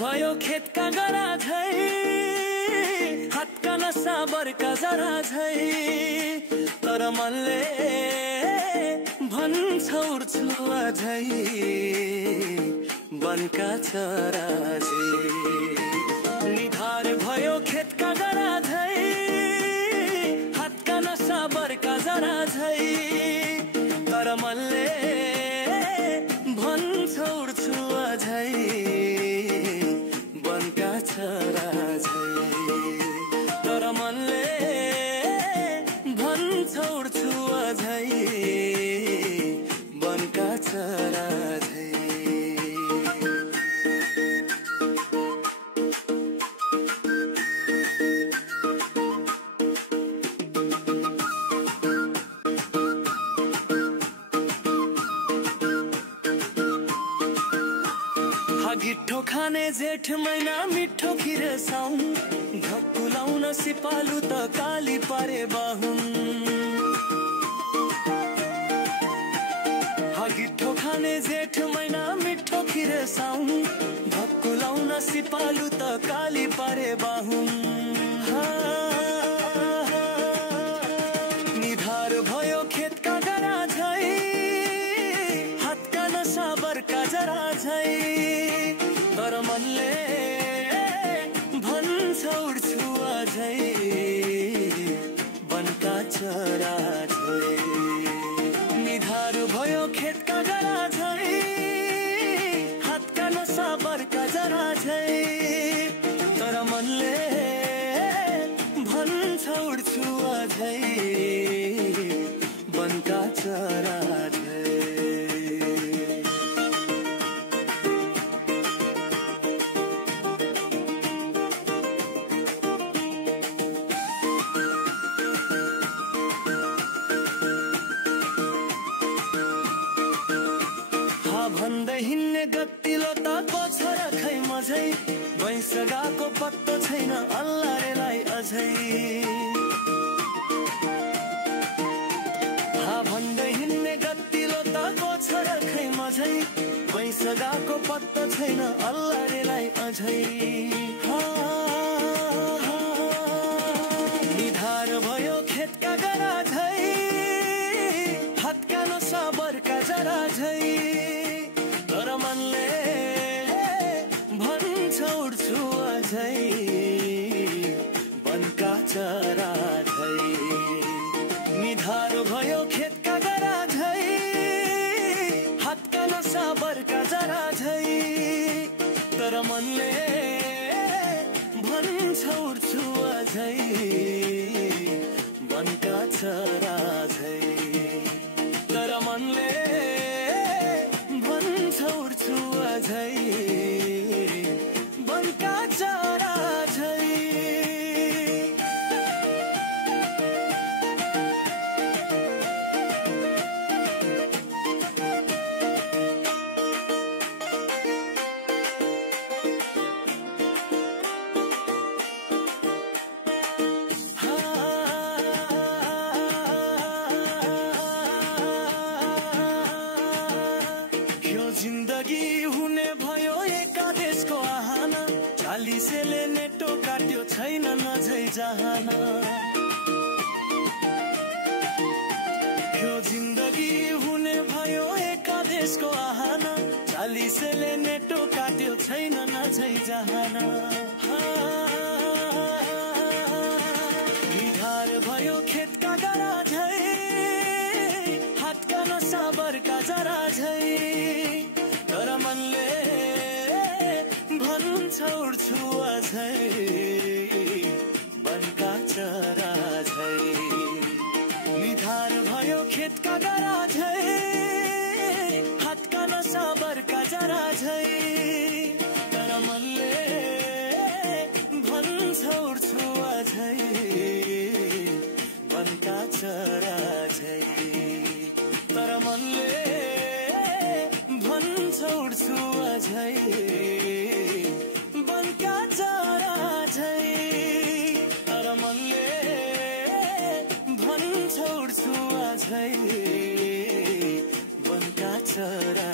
भयो खेतका गरा झै हातका नसा बर्का जरा झै तर मनले भन्छ उड्छु अझै वनका चरा झै निधार भयो खेतका गरा झै हातका नसा बर्का जरा झै तर मनले भन्छ उड्छु अझै वनका चरा झै तर मनले भन्छ उड्छु अझै वनका चरा झै गिट्ठो खाने जेठ महिना मिठो खिर साउन घक्कुलाउन सिपालु त काली पारे बाहुन गिट्ठो खाने जेठ महिना मिठो खिर साउन घक्कुलाउन सिपालु त काली पारे बाहुन निधार भयो खेतका गरा झै हातका नसा बर्का जरा झै तर मनले भन्छ उड्छु अझै वनका चरा झै निधार भयो खेतका गरा झै हातका नसा बर्का जरा झै तर मनले भन्छ उड्छु अझै वनका चरा झै भन्दै हिँड्ने गतिलो ताको छोरा खै मझै भैँस गएको पत्तो छैन अल्लाहलाई अझै भन्दै हिँड्ने गतिलो ताको छोरा खै मझै भैँस गएको पत्तो छैन अल्लाहलाई अझै निधार भयो खेतका गरा झै हातका नसा बर्का जरा झै तर मनले भन्छ उड्छु अझै वनका चरा झै निधार भयो खेतका गरा झै हातका नसा बर्का जरा झै तर मनले भन्छ उड्छु अझै वनका चरा झै तर मनले भन्छ उड्छु अझै वनका चरा झै जिन्दगी हुने भयो एकादेशको आहाना चालिसेले नेटो काट्यो छैन नझै जहाना यो जिन्दगी हुने भयो एकादेशको आहाना चालिसेले नेटो काट्यो छैन नझै जहाना निधार भयो खेतका गरा झै हातका नसा बर्का जरा झै तर मनले भन्छ उड्छु अझै वनका चरा झै निधार भयो खेतका गरा झै हातका नसा बर्का जरा झै तर मनले भन्छ उड्छु अझै वनका चरा झै तर मनले भन्छ उड्छु अझै वनका चरा झै तर मनले भन्छ उड्छु अझै वनका चरा